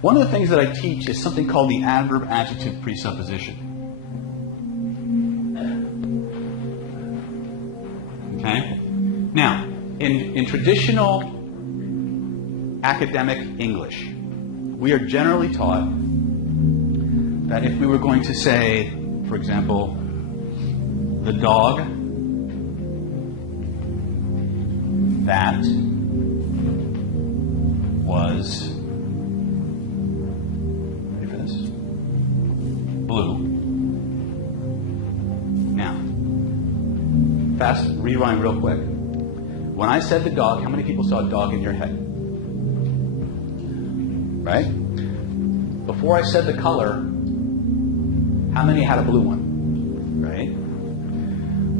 One of the things that I teach is something called the adverb-adjective presupposition. Okay? Now, in traditional academic English, we are generally taught that if we were going to say, for example, the dog that was, ready for this? Blue. Now, fast rewind real quick. When I said the dog, how many people saw a dog in your head? Right? Before I said the color, how many had a blue one? Right?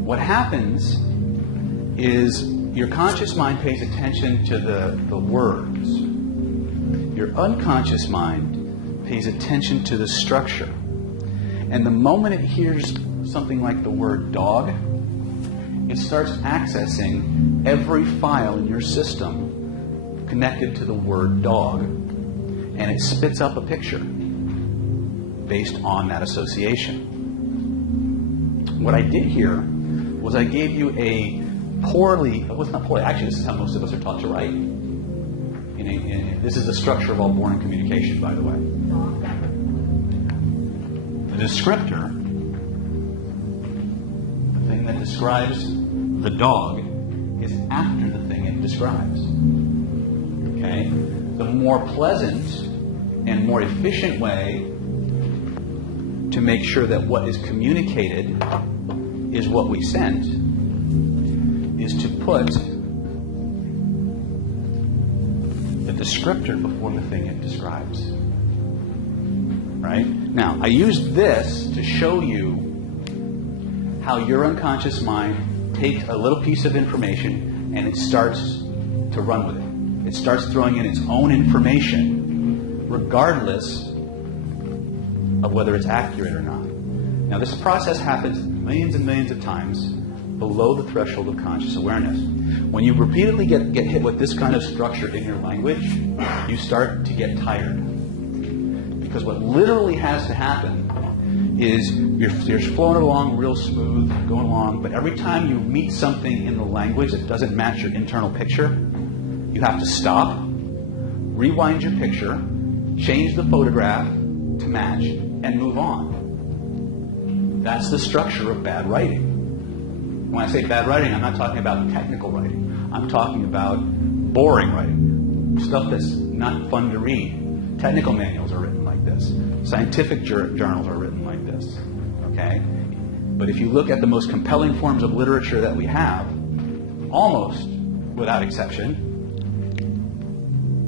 What happens is your conscious mind pays attention to the words. Your unconscious mind pays attention to the structure. And the moment it hears something like the word dog, it starts accessing every file in your system connected to the word dog, and it spits up a picture based on that association. What I did here was I gave you a poorly, it was not poorly, actually this is how most of us are taught to write. This is the structure of all born communication, by the way. The descriptor, the thing that describes the dog, is after the thing it describes. Okay? The more pleasant and more efficient way to make sure that what is communicated is what we sent is to put the descriptor before the thing it describes. Right? Now, I used this to show you how your unconscious mind takes a little piece of information and it starts to run with it. It starts throwing in its own information regardless of whether it's accurate or not. Now, this process happens millions and millions of times below the threshold of conscious awareness. When you repeatedly get hit with this kind of structure in your language, you start to get tired. Because what literally has to happen is you're flowing along real smooth, going along, but every time you meet something in the language that doesn't match your internal picture, you have to stop, rewind your picture, change the photograph to match, and move on. That's the structure of bad writing. When I say bad writing, I'm not talking about technical writing. I'm talking about boring writing, stuff that's not fun to read. Technical manuals are written like this. Scientific journals are written like this. Okay? But if you look at the most compelling forms of literature that we have, almost without exception,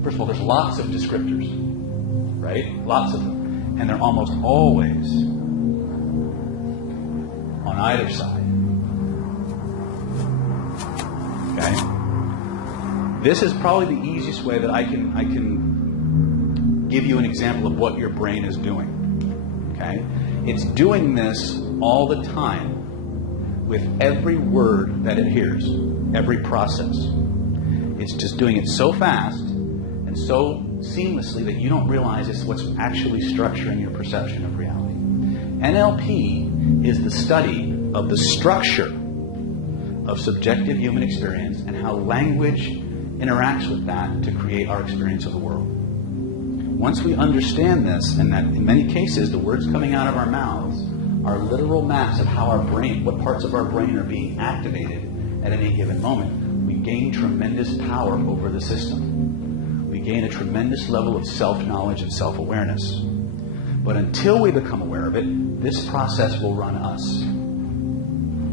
first of all, there's lots of descriptors, right? Lots of them. And they're almost always on either side. Okay? This is probably the easiest way that I can give you an example of what your brain is doing. Okay? It's doing this all the time with every word that it hears, every process. It's just doing it so fast and so seamlessly that you don't realize it's what's actually structuring your perception of reality. NLP is the study of the structure of subjective human experience and how language interacts with that to create our experience of the world. Once we understand this, and that in many cases the words coming out of our mouths are literal maps of how our brain, what parts of our brain are being activated at any given moment, we gain tremendous power over the system. We gain a tremendous level of self-knowledge and self-awareness. But until we become aware of it, this process will run us.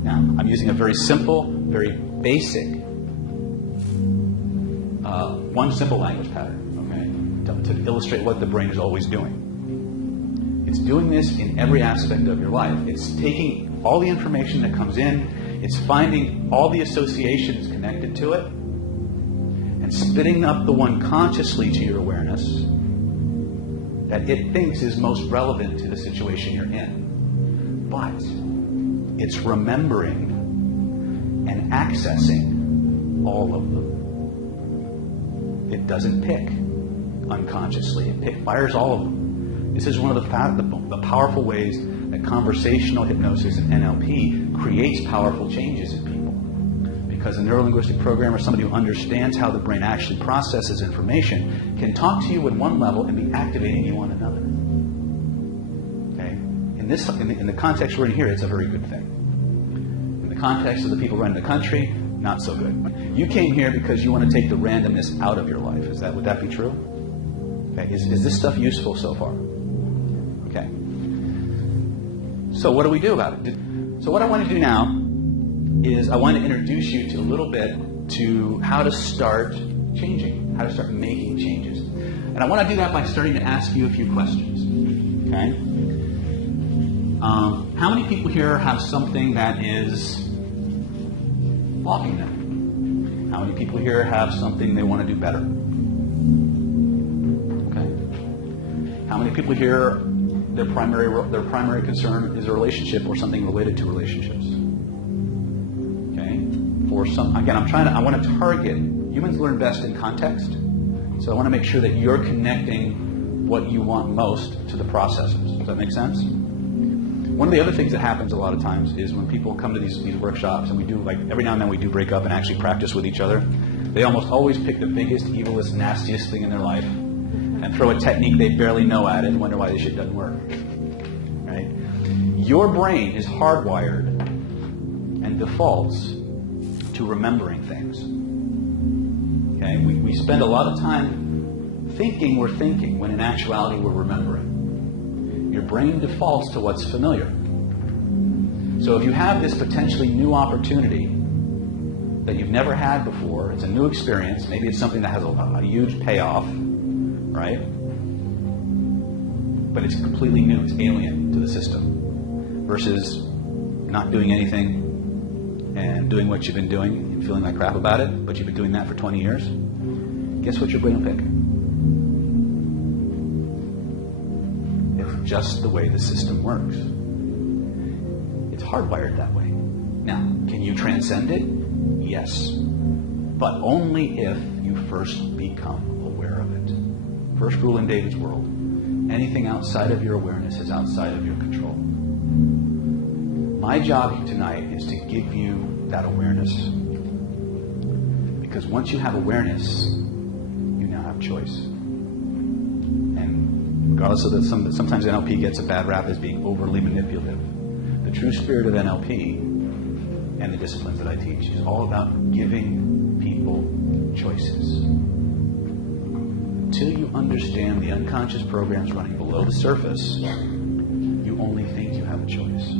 Now, I'm using a very simple, very basic, one simple language pattern, okay, to illustrate what the brain is always doing. It's doing this in every aspect of your life. It's taking all the information that comes in, it's finding all the associations connected to it, and spitting up the one consciously to your awareness that it thinks is most relevant to the situation you're in. But it's remembering and accessing all of them. It doesn't pick. unconsciously. It fires all of them. This is one of the powerful ways that conversational hypnosis and NLP creates powerful changes in people. Because a neurolinguistic programmer, somebody who understands how the brain actually processes information, can talk to you at one level and be activating you on another. Okay? In the context we're in here, it's a very good thing. In the context of the people running the country, not so good. You came here because you want to take the randomness out of your life. Would that be true? Okay. Is this stuff useful so far? Okay. So what do we do about it? So what I want to do now is I want to introduce you to a little bit to how to start changing, how to start making changes. And I want to do that by starting to ask you a few questions. Okay? How many people here have something that is blocking them? How many people here have something they want to do better? Okay. How many people here, their primary concern is a relationship or something related to relationships? Okay. I want to target. Humans learn best in context, so I want to make sure that you're connecting what you want most to the processes. Does that make sense? One of the other things that happens a lot of times is when people come to these workshops, and we do, like, every now and then we do break up and actually practice with each other, they almost always pick the biggest, evilest, nastiest thing in their life and throw a technique they barely know at it and wonder why this shit doesn't work. Right? Your brain is hardwired and defaults to remembering things. Okay? We spend a lot of time thinking we're thinking when in actuality we're remembering. Your brain defaults to what's familiar. So if you have this potentially new opportunity that you've never had before, it's a new experience, maybe it's something that has a huge payoff, right? But it's completely new, it's alien to the system, versus not doing anything and doing what you've been doing and feeling like crap about it, but you've been doing that for 20 years. Guess what your brain will pick? Just the way the system works. It's hardwired that way. Now, can you transcend it? Yes. But only if you first become aware of it. First rule in David's world. Anything outside of your awareness is outside of your control. My job tonight is to give you that awareness. Because once you have awareness, you now have choice. Regardless of that, sometimes NLP gets a bad rap as being overly manipulative. The true spirit of NLP and the disciplines that I teach is all about giving people choices. Until you understand the unconscious programs running below the surface, you only think you have a choice.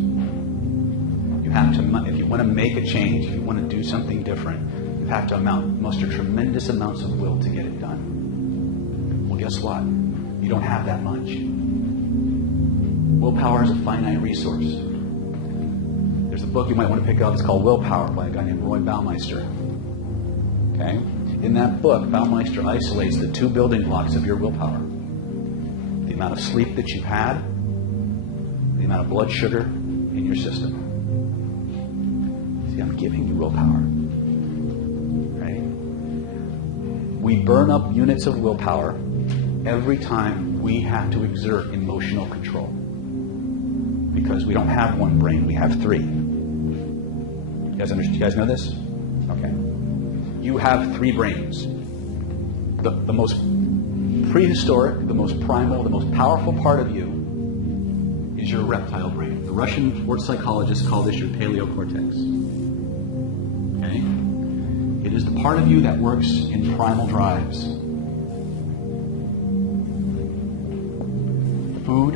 You have to, if you want to make a change, if you want to do something different, you have to muster tremendous amounts of will to get it done. Well, guess what? You don't have that much. Willpower is a finite resource. There's a book you might want to pick up. It's called Willpower by a guy named Roy Baumeister. Okay? In that book, Baumeister isolates the two building blocks of your willpower. The amount of sleep that you've had, the amount of blood sugar in your system. See, I'm giving you willpower. Right? We burn up units of willpower every time we have to exert emotional control. Because we don't have one brain, we have three. You guys know this? Okay. You have three brains. The most prehistoric, the most primal, the most powerful part of you is your reptile brain. The Russian sports psychologists call this your paleocortex. Okay? It is the part of you that works in primal drives. Food,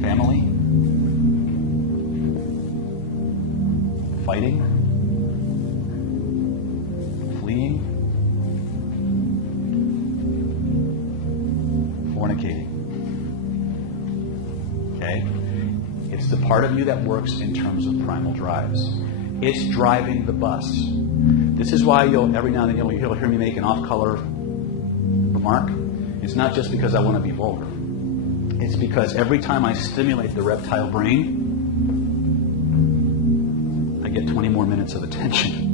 family, fighting, fleeing, fornicating. Okay? It's the part of you that works in terms of primal drives. It's driving the bus. This is why every now and then you'll hear me make an off-color remark. It's not just because I want to be vulgar. It's because every time I stimulate the reptile brain, I get 20 more minutes of attention.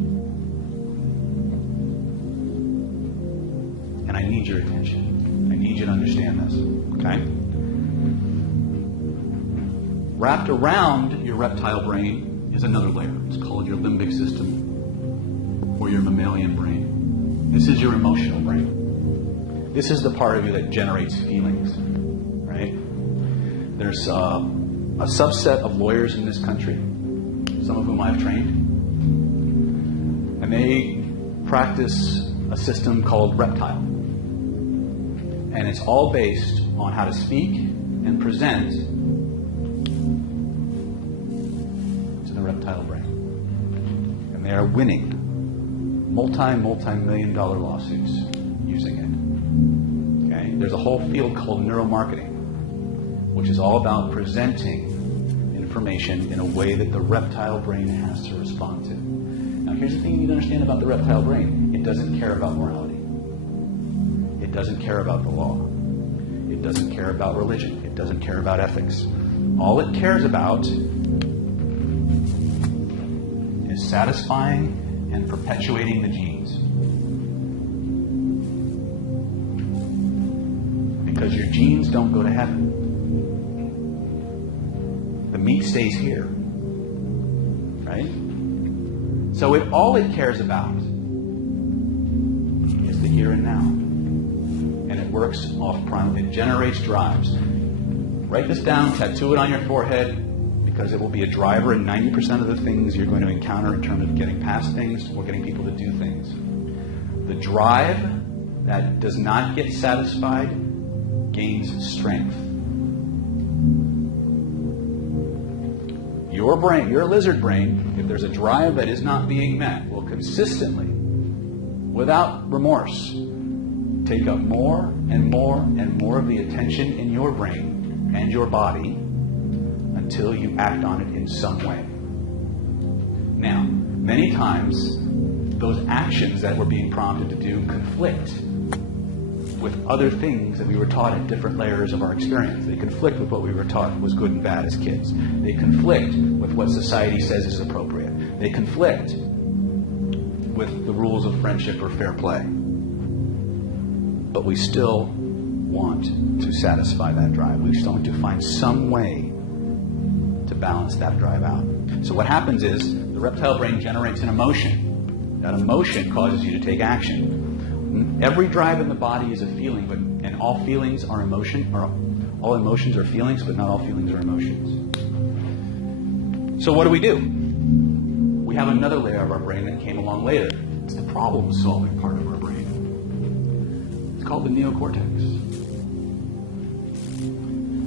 And I need your attention. I need you to understand this. Okay? Wrapped around your reptile brain is another layer. It's called your limbic system or your mammalian brain. This is your emotional brain. This is the part of you that generates feelings. Right? There's a subset of lawyers in this country, some of whom I've trained, and they practice a system called reptile. And it's all based on how to speak and present to the reptile brain. And they are winning multi-million-dollar lawsuits using it. Okay? There's a whole field called neuromarketing, which is all about presenting information in a way that the reptile brain has to respond to. Now, here's the thing you need to understand about the reptile brain. It doesn't care about morality. It doesn't care about the law. It doesn't care about religion. It doesn't care about ethics. All it cares about is satisfying and perpetuating the genes. Because your genes don't go to heaven. The meat stays here. Right? So all it cares about is the here and now. And it works off primal. It generates drives. Write this down, tattoo it on your forehead, because it will be a driver in 90% of the things you're going to encounter in terms of getting past things or getting people to do things. The drive that does not get satisfied gains strength. Your brain, your lizard brain, if there's a drive that is not being met, will consistently, without remorse, take up more and more and more of the attention in your brain and your body until you act on it in some way. Now, many times, those actions that we're being prompted to do conflict with other things that we were taught at different layers of our experience. They conflict with what we were taught was good and bad as kids. They conflict with what society says is appropriate. They conflict with the rules of friendship or fair play. But we still want to satisfy that drive. We still want to find some way to balance that drive out. So what happens is the reptile brain generates an emotion. That emotion causes you to take action. Every drive in the body is a feeling, and all feelings are emotion, or all emotions are feelings, but not all feelings are emotions. So what do? We have another layer of our brain that came along later. It's the problem-solving part of our brain. It's called the neocortex,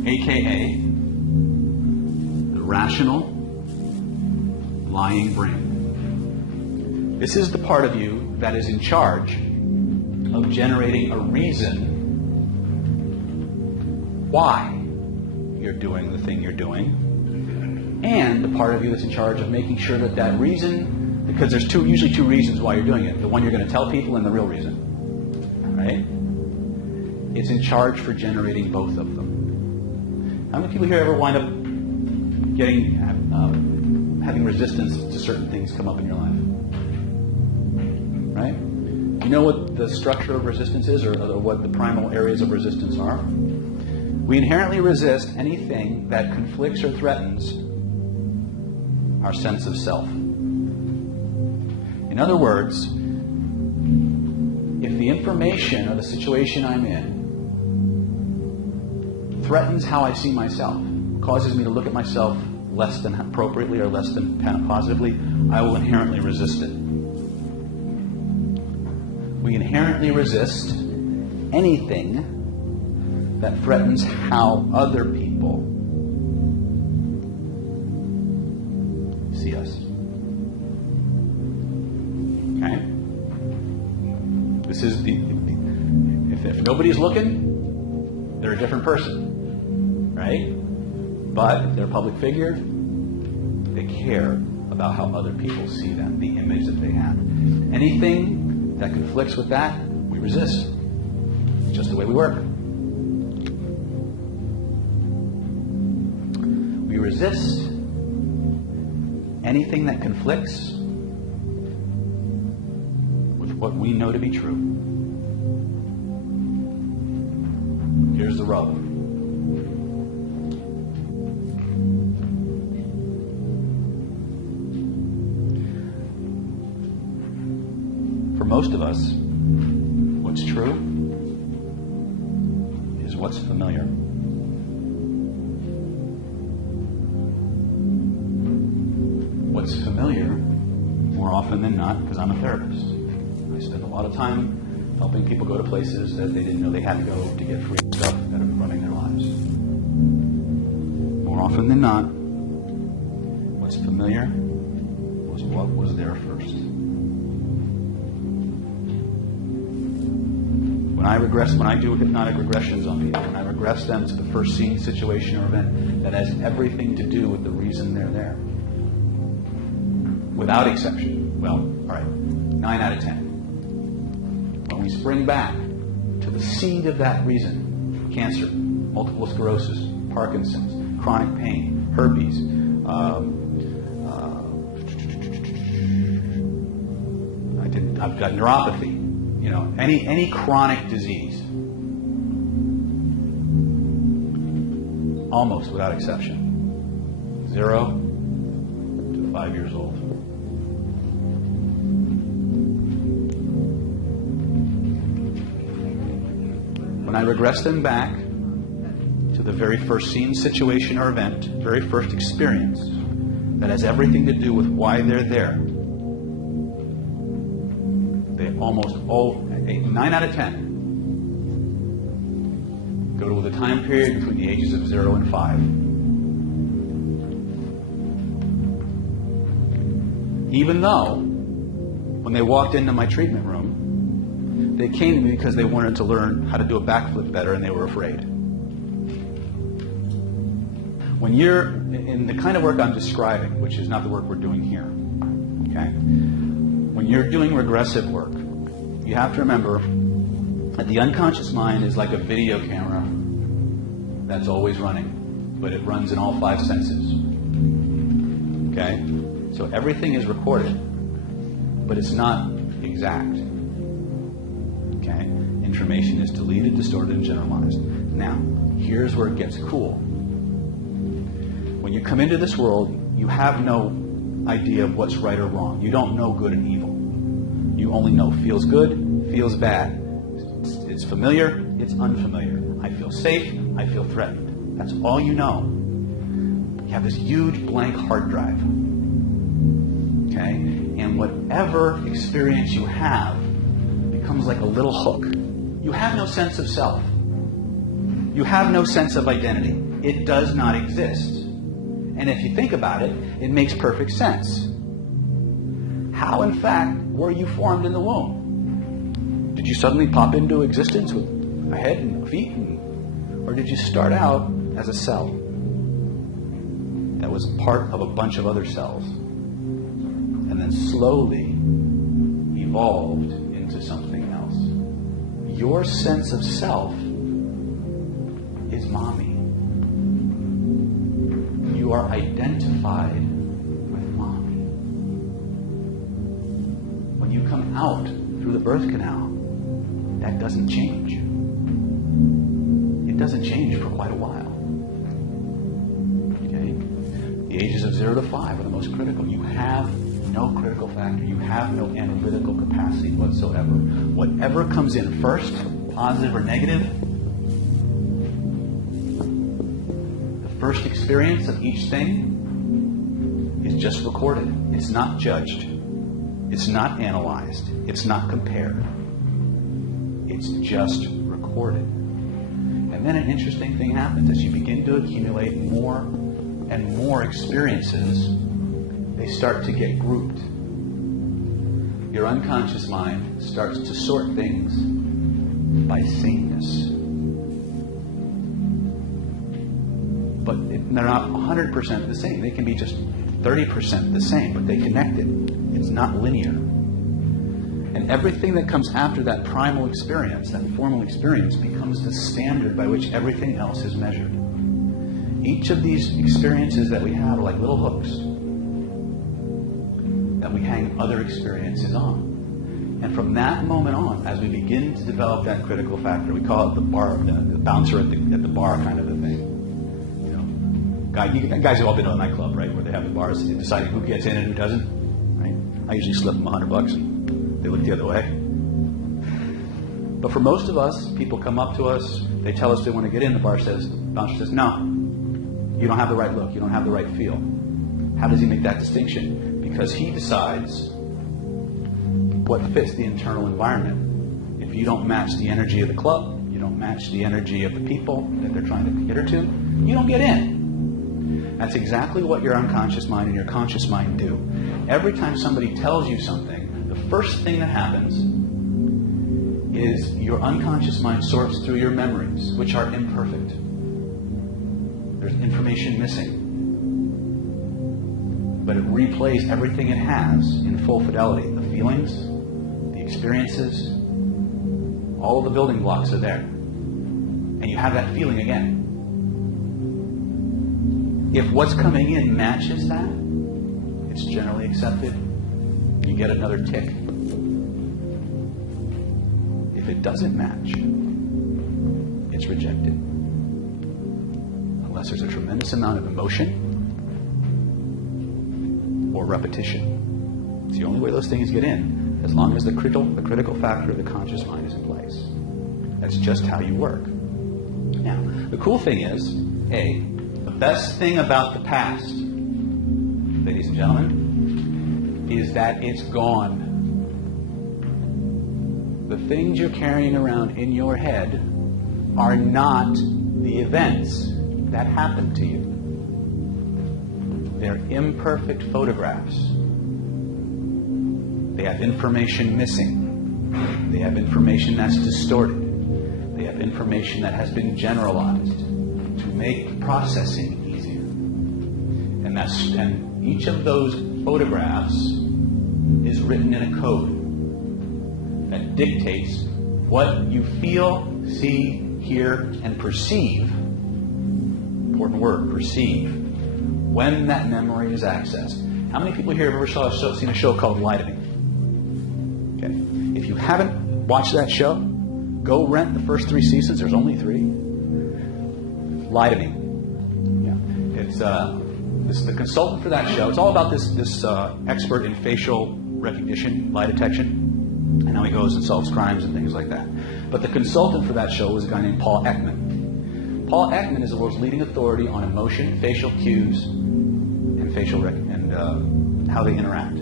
aka the rational, lying brain. This is the part of you that is in charge of generating a reason why you're doing the thing you're doing, and the part of you that's in charge of making sure that that reason, because there's usually two reasons why you're doing it, the one you're going to tell people and the real reason, right? It's in charge for generating both of them. How many people here ever wind up having resistance to certain things come up in your life? Right? You know what the structure of resistance is, or what the primal areas of resistance are? We inherently resist anything that conflicts or threatens our sense of self. In other words, if the information or the situation I'm in threatens how I see myself, causes me to look at myself less than appropriately or less than positively, I will inherently resist it. We inherently resist anything that threatens how other people see us. Okay? This is if nobody's looking, they're a different person. Right? But if they're a public figure, they care about how other people see them, the image that they have. Anything that conflicts with that, we resist. It's just the way we work. We resist anything that conflicts with what we know to be true. here's the rub. For most of us, what's true is what's familiar. What's familiar, more often than not, because I'm a therapist, I spend a lot of time helping people go to places that they didn't know they had to go to get free stuff that are running their lives. More often than not, what's familiar was what was there first. When I do hypnotic regressions on people, when I regress them to the first scene, situation, or event that has everything to do with the reason they're there. Without exception. Well, all right, 9 out of 10. When we spring back to the seed of that reason, cancer, multiple sclerosis, Parkinson's, chronic pain, herpes, I've got neuropathy, any chronic disease, almost without exception, 0 to 5 years old. When I regress them back to the very first scene, situation, or event, very first experience that has everything to do with why they're there, they almost all, 9 out of 10, go to the time period between the ages of 0 and 5. Even though, when they walked into my treatment room, they came to me because they wanted to learn how to do a backflip better and they were afraid. When you're in the kind of work I'm describing, which is not the work we're doing here, okay? When you're doing regressive work, you have to remember that the unconscious mind is like a video camera that's always running, but it runs in all 5 senses. Okay? So everything is recorded, but it's not exact. Okay? Information is deleted, distorted, and generalized. Now, here's where it gets cool. When you come into this world, you have no idea of what's right or wrong. You don't know good and evil. You only know feels good, feels bad. It's familiar, it's unfamiliar. I feel safe, I feel threatened. That's all you know. You have this huge blank hard drive. Okay? And whatever experience you have becomes like a little hook. You have no sense of self. You have no sense of identity. It does not exist. And if you think about it, it makes perfect sense. How, in fact, were you formed in the womb? Did you suddenly pop into existence with a head and feet? Or did you start out as a cell that was part of a bunch of other cells and then slowly evolved into something else? Your sense of self is mommy. You are identified with mommy. When you come out through the birth canal, that doesn't change. It doesn't change for quite a while. Okay? The ages of 0 to 5 are the most critical. You have no critical factor. You have no analytical capacity whatsoever. Whatever comes in first, positive or negative, the first experience of each thing is just recorded. It's not judged. It's not analyzed. It's not compared. It's just recorded. And then an interesting thing happens. As you begin to accumulate more and more experiences, they start to get grouped. Your unconscious mind starts to sort things by sameness. But they're not 100% the same. They can be just 30% the same, but they connected. It's not linear. And everything that comes after that primal experience, that formal experience, becomes the standard by which everything else is measured. Each of these experiences that we have are like little hooks that we hang other experiences on. And from that moment on, as we begin to develop that critical factor, we call it the bar, the bouncer at the bar kind of a thing. You know, guys have all been to a nightclub, right, where they have the bars deciding who gets in and who doesn't. Right? I usually slip them $100 and they look the other way. But for most of us, people come up to us, they tell us they want to get in. The bouncer says, no, you don't have the right look, you don't have the right feel. How does he make that distinction? Because he decides what fits the internal environment. If you don't match the energy of the club, you don't match the energy of the people that they're trying to cater to, you don't get in. That's exactly what your unconscious mind and your conscious mind do. Every time somebody tells you something, the first thing that happens is your unconscious mind sorts through your memories, which are imperfect. There's information missing. But it replays everything it has in full fidelity. The feelings, the experiences, all of the building blocks are there. And you have that feeling again. If what's coming in matches that, it's generally accepted. You get another tick. If it doesn't match, it's rejected. Unless there's a tremendous amount of emotion or repetition. It's the only way those things get in, as long as the critical factor of the conscious mind is in place. That's just how you work. Now, the cool thing is, the best thing about the past, ladies and gentlemen, is that it's gone. The things you're carrying around in your head are not the events that happened to you. They're imperfect photographs. They have information missing. They have information that's distorted. They have information that has been generalized to make processing easier. And each of those photographs is written in a code that dictates what you feel, see, hear, and perceive. Important word, perceive. When that memory is accessed. How many people here have ever seen a show called Lie to Me? Okay. If you haven't watched that show, go rent the first 3 seasons. There's only 3. Lie to Me. Yeah. It's the consultant for that show. It's all about this expert in facial recognition, lie detection, and how he goes and solves crimes and things like that. But the consultant for that show was a guy named Paul Ekman. Paul Ekman is the world's leading authority on emotion, facial cues, and facial and how they interact.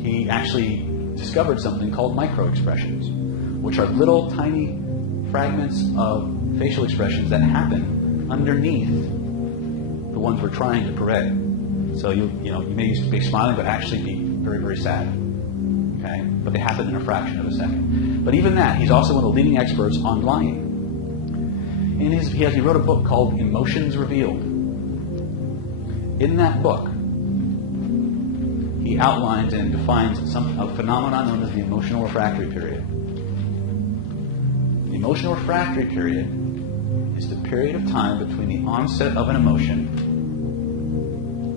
He actually discovered something called micro-expressions, which are little tiny fragments of facial expressions that happen underneath the ones we're trying to parade. So you may be smiling, but actually be very, very sad. Okay, but they happen in a fraction of a second. But even that, he's also one of the leading experts on lying. He wrote a book called Emotions Revealed. In that book, he outlines and defines a phenomenon known as the emotional refractory period. The emotional refractory period is the period of time between the onset of an emotion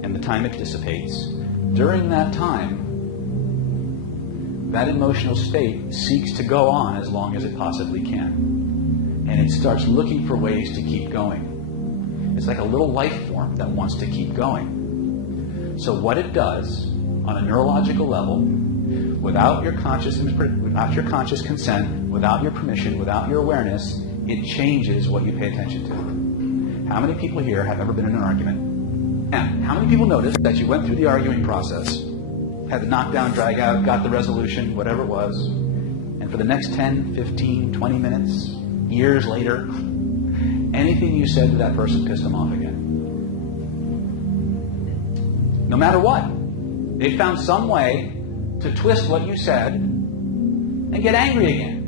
and the time it dissipates. During that time, that emotional state seeks to go on as long as it possibly can. And it starts looking for ways to keep going. It's like a little life form that wants to keep going. So what it does on a neurological level, without your conscious consent, without your permission, without your awareness, it changes what you pay attention to. How many people here have ever been in an argument? And how many people noticed that you went through the arguing process, had the knockdown, drag out, got the resolution, whatever it was, and for the next 10, 15, 20 minutes, years later, anything you said to that person pissed them off again? No matter what, they found some way to twist what you said and get angry again.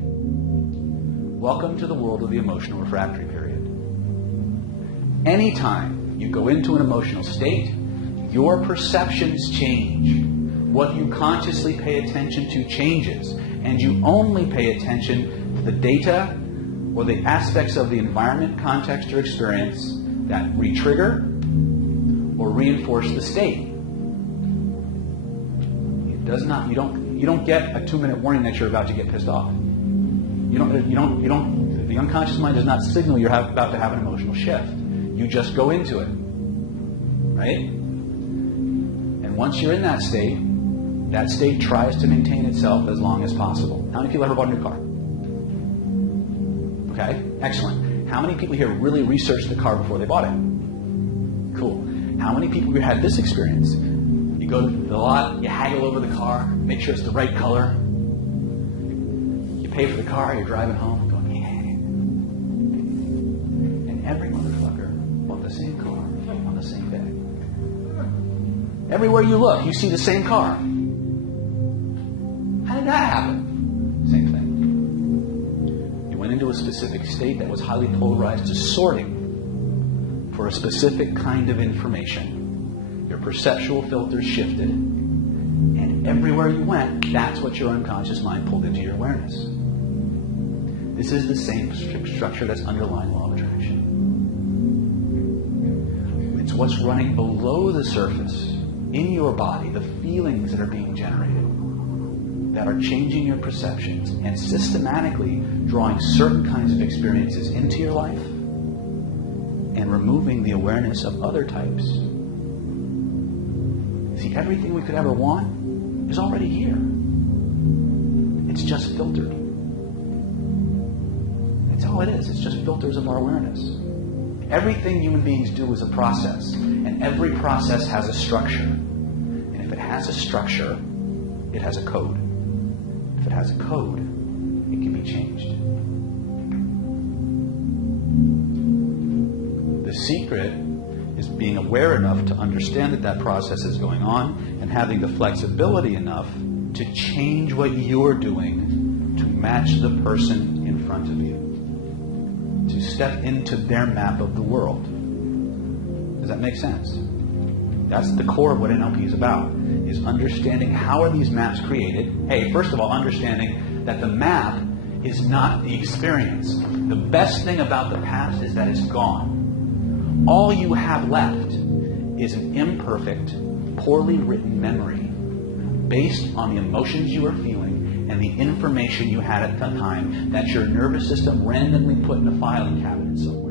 Welcome to the world of the emotional refractory period. Anytime you go into an emotional state, your perceptions change. What you consciously pay attention to changes, and you only pay attention to the data or the aspects of the environment, context, or experience that re-trigger or reinforce the state. You You don't get a 2-minute warning that you're about to get pissed off. The unconscious mind does not signal you're about to have an emotional shift. You just go into it, right? And once you're in that state tries to maintain itself as long as possible. How many people ever bought a new car? Okay, excellent. How many people here really researched the car before they bought it? Cool. How many people here had this experience? You go to the lot, you haggle over the car, make sure it's the right color. You pay for the car, you're driving home, going, yeah. And every motherfucker bought the same car on the same day. Everywhere you look, you see the same car. How did that happen? Same thing. You went into a specific state that was highly polarized to sorting for a specific kind of information. Your perceptual filters shifted, and everywhere you went, that's what your unconscious mind pulled into your awareness. This is the same structure that's underlying law of attraction. It's what's running below the surface in your body, the feelings that are being generated, that are changing your perceptions and systematically drawing certain kinds of experiences into your life and removing the awareness of other types. See, everything we could ever want is already here. It's just filtered. That's all it is. It's just filters of our awareness. Everything human beings do is a process, and every process has a structure. And if it has a structure, it has a code. If it has a code, it can be changed. The secret is being aware enough to understand that process is going on and having the flexibility enough to change what you're doing to match the person in front of you, to step into their map of the world. Does that make sense? That's the core of what NLP is about, is understanding how are these maps created. Hey, first of all, understanding that the map is not the experience. The best thing about the past is that it's gone. All you have left is an imperfect, poorly written memory based on the emotions you were feeling and the information you had at the time that your nervous system randomly put in a filing cabinet somewhere.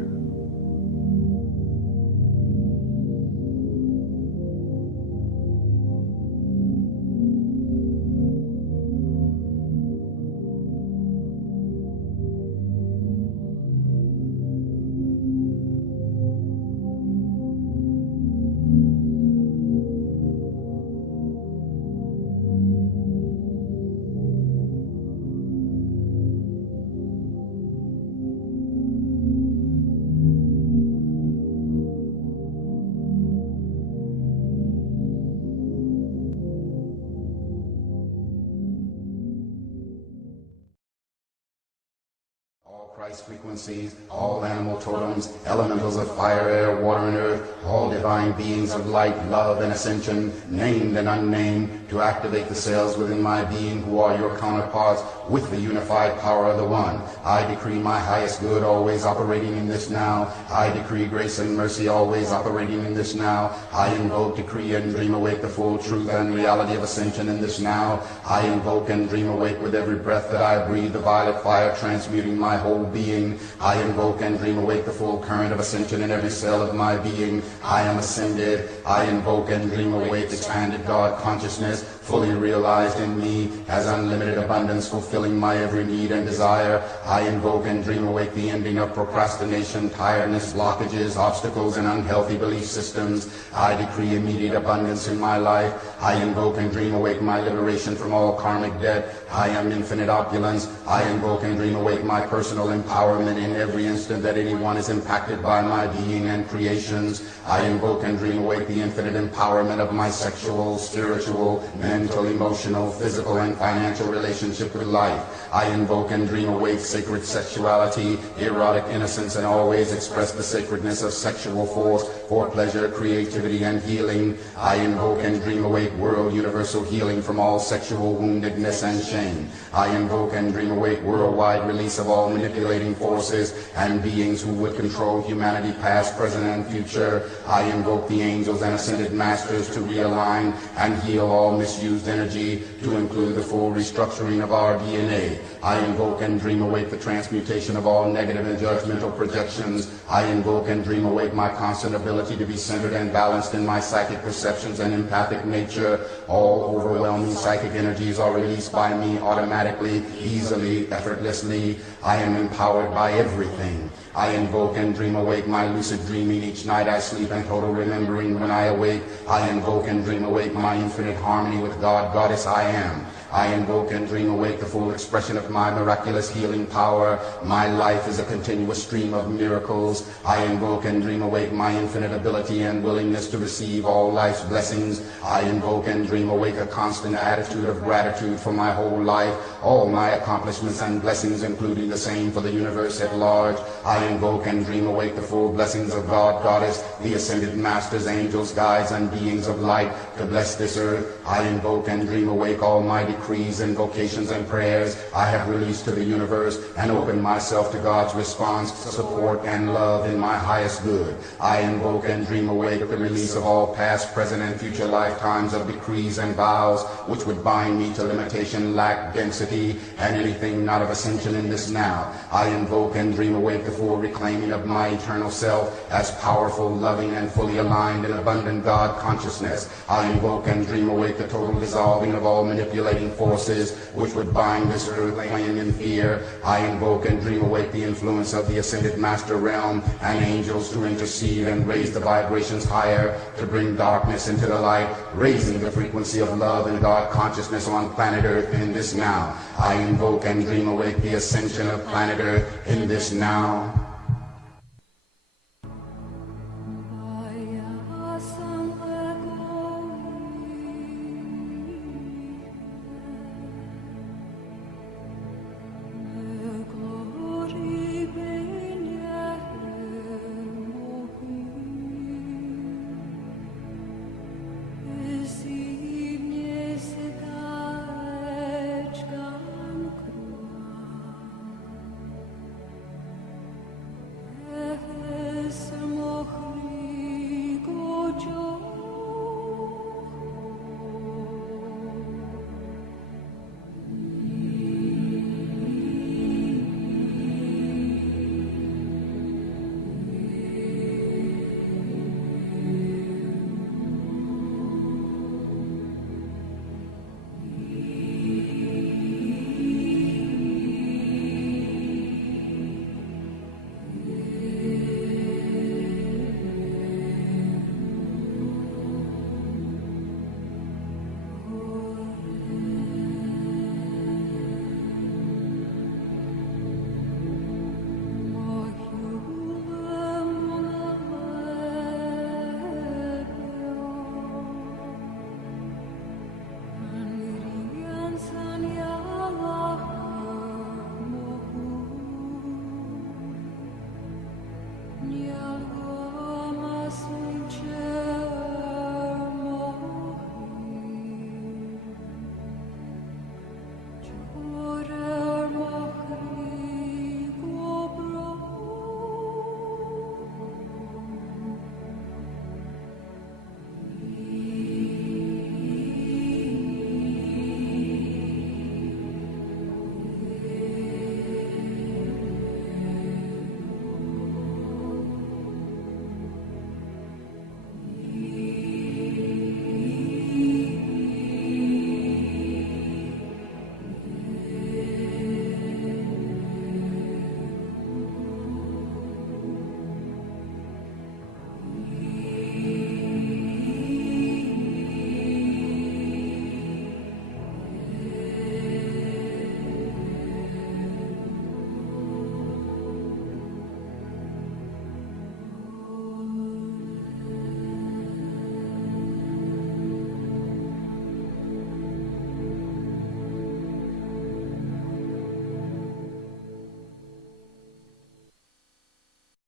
Christ frequencies, all animal totems, elementals of fire, air, water, and earth, all divine beings of light, love, and ascension, named and unnamed, to activate the cells within my being who are your counterparts with the unified power of the One. I decree my highest good always operating in this now. I decree grace and mercy always operating in this now. I invoke, decree, and dream awake the full truth and reality of ascension in this now. I invoke and dream awake with every breath that I breathe the violet fire transmuting my whole being. I invoke and dream awake the full current of ascension in every cell of my being. I am ascended. I invoke and dream awake expanded God consciousness fully realized in me as unlimited abundance fulfilling my every need and desire. I invoke and dream awake the ending of procrastination, tiredness, blockages, obstacles, and unhealthy belief systems. I decree immediate abundance in my life. I invoke and dream awake my liberation from all karmic debt. I am infinite opulence. I invoke and dream awake my personal empowerment in every instant that anyone is impacted by my being and creations. I invoke and dream awake the infinite empowerment of my sexual, spiritual, mental, emotional, physical, and financial relationship with life. I invoke and dream awake sacred sexuality, erotic innocence, and always express the sacredness of sexual force for pleasure, creativity, and healing. I invoke and dream awake world universal healing from all sexual woundedness and shame. I invoke and dream awake worldwide release of all manipulating forces and beings who would control humanity past, present, and future. I invoke the angels and ascended masters to realign and heal all misused energy, to include the full restructuring of our DNA. I invoke and dream awake the transmutation of all negative and judgmental projections. I invoke and dream awake my constant ability to be centered and balanced in my psychic perceptions and empathic nature. All overwhelming psychic energies are released by me automatically, easily, effortlessly. I am empowered by everything. I invoke and dream awake my lucid dreaming each night I sleep and total remembering when I awake. I invoke and dream awake my infinite harmony with God, Goddess I am. I invoke and dream awake the full expression of my miraculous healing power. My life is a continuous stream of miracles. I invoke and dream awake my infinite ability and willingness to receive all life's blessings. I invoke and dream awake a constant attitude of gratitude for my whole life, all my accomplishments and blessings, including the same for the universe at large. I invoke and dream awake the full blessings of God, Goddess, the ascended masters, angels, guides, and beings of light to bless this earth. I invoke and dream awake all my decrees, invocations, and prayers I have released to the universe and open myself to God's response, support, and love in my highest good. I invoke and dream awake the release of all past, present, and future lifetimes of decrees and vows which would bind me to limitation, lack, density, and anything not of ascension in this now. I invoke and dream awake the full reclaiming of my eternal self as powerful, loving, and fully aligned in abundant God consciousness. I invoke and dream awake the total dissolving of all manipulating forces which would bind this earth plane in fear. I invoke and dream awake the influence of the ascended master realm and angels to intercede and raise the vibrations higher to bring darkness into the light, raising the frequency of love and God consciousness on planet Earth in this now. I invoke and dream awake the ascension of planet Earth in this now.